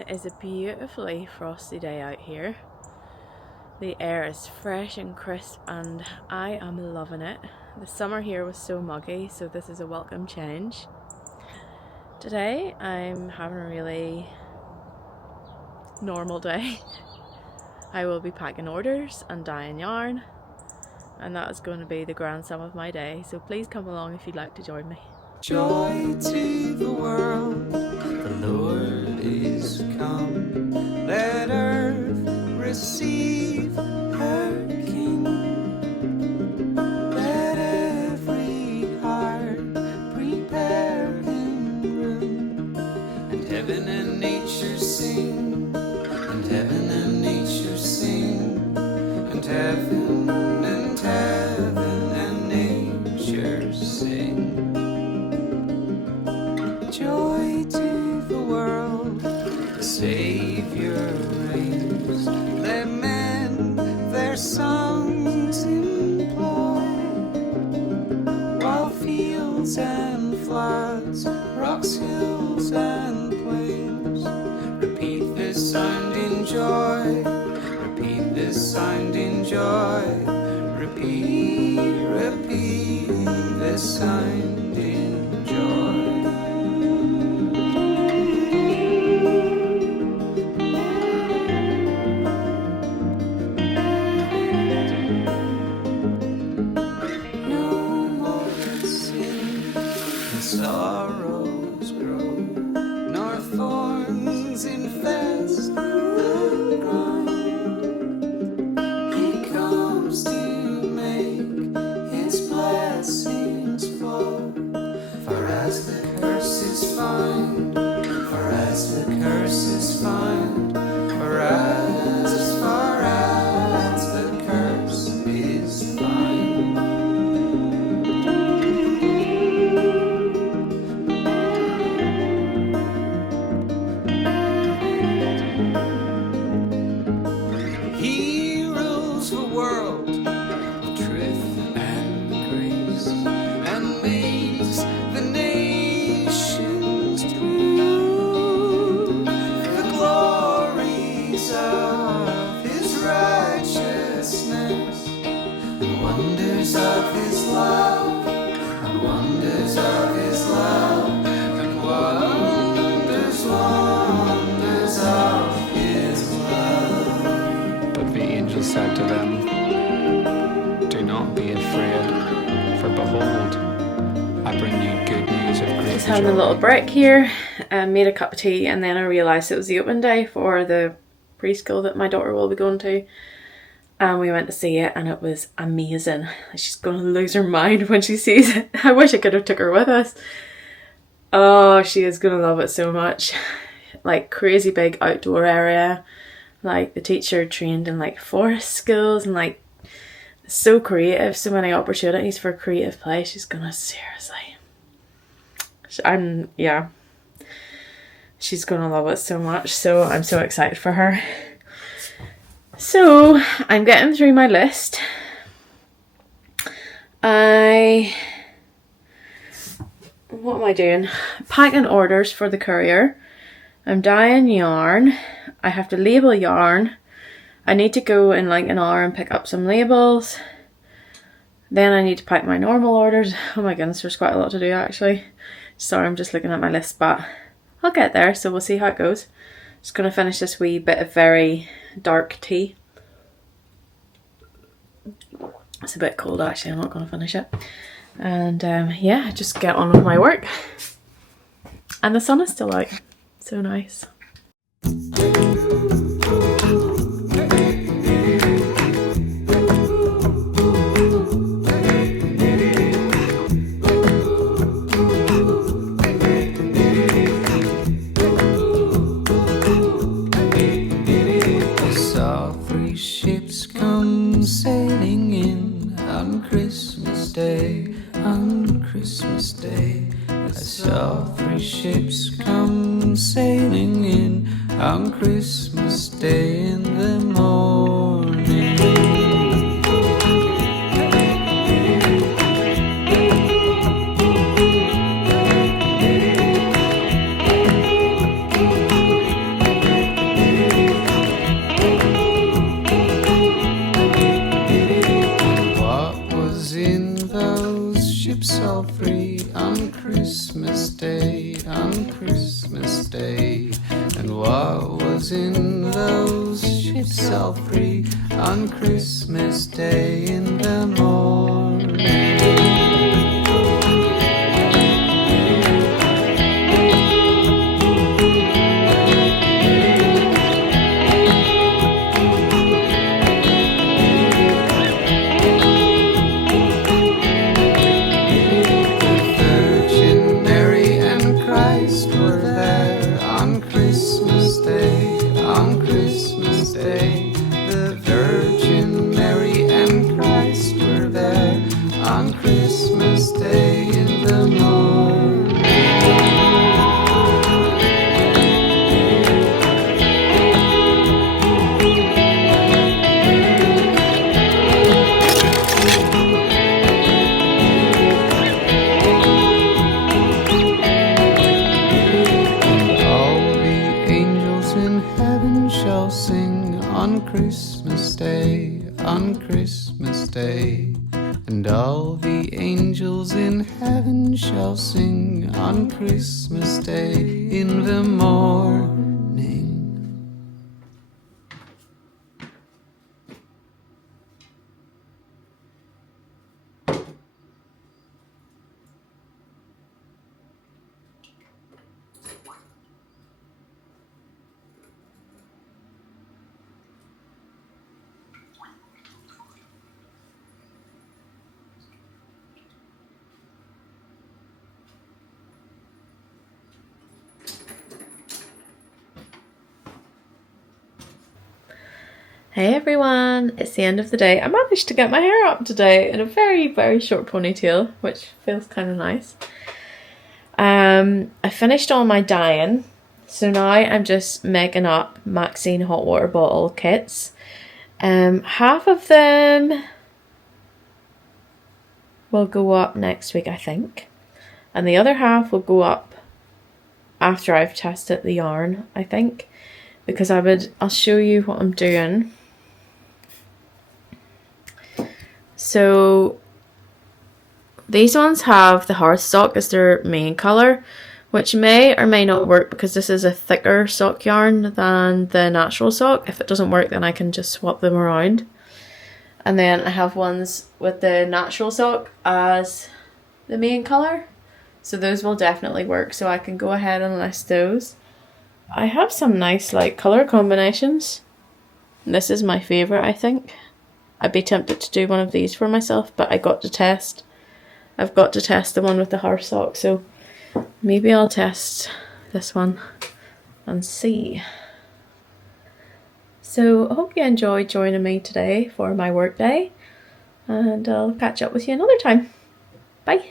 It is a beautifully frosty day out here. The air is fresh and crisp and I am loving it. The summer here was so muggy, so this is a welcome change. Today I'm having a really normal day. I will be packing orders and dyeing yarn, and that is going to be the grand sum of my day, so please come along if you'd like to join me. Joy to the world, the Lord is come. Let earth receive her King. Let every heart prepare him room. And heaven and nature sing, and heaven and nature sing, and heaven and nature sing. Joy to the world, the Savior reigns. Let men their songs employ, while fields and floods, rocks, hills and plains, repeat this sound in joy, repeat this sound in joy, repeat, repeat this sound in joy. Sorrows grow, nor thorns infest the ground. He comes to make his blessings flow. For as the curse is fine, for as the curse is fine, for as the curse is fine. Of his love, and wonders of his love, and wonders, wonders of his love. But the angel said to them, do not be afraid, for behold, I bring you good news of great Just having a little break here, made a cup of tea, and then I realised it was the open day for the preschool that my daughter will be going to. And we went to see it and it was amazing. She's going to lose her mind when she sees it. I wish I could have took her with us. Oh, she is going to love it so much. Like crazy big outdoor area. Like the teacher trained in like forest skills and like so creative. So many opportunities for creative play. She's going to seriously. She's going to love it so much. So I'm so excited for her. So I'm getting through my list. What am I doing? Packing orders for the courier. I'm dyeing yarn. I have to label yarn. I need to go in like an hour and pick up some labels. Then I need to pack my normal orders. Oh my goodness, there's quite a lot to do actually. Sorry, I'm just looking at my list, but I'll get there, so we'll see how it goes. Just going to finish this wee bit of very dark tea. It's a bit cold actually, I'm not going to finish it. And yeah, just get on with my work. And the sun is still out, so nice. Sailing in on Christmas Day, on Christmas Day. I saw 3 ships come sailing in on Christmas Day in the morning. angels in those ships all three on Christmas Day in the morning. And all the angels in heaven shall sing on Christmas Day in the morning. Hey everyone, it's the end of the day. I managed to get my hair up today in a very short ponytail, which feels kind of nice. I finished all my dyeing, so now I'm just making up Maxine hot water bottle kits. Half of them will go up next week, I think, and the other half will go up after I've tested the yarn, I think, because I'll show you what I'm doing. So these ones have the Hearthstock as their main colour, which may or may not work because this is a thicker sock yarn than the natural sock. If it doesn't work, then I can just swap them around. And then I have ones with the natural sock as the main colour, so those will definitely work, so I can go ahead and list those. I have some nice like colour combinations. This is my favourite, I think. I'd be tempted to do one of these for myself, but I've got to test the one with the Hearthstock, so maybe I'll test this one and see. So I hope you enjoyed joining me today for my work day, and I'll catch up with you another time. Bye!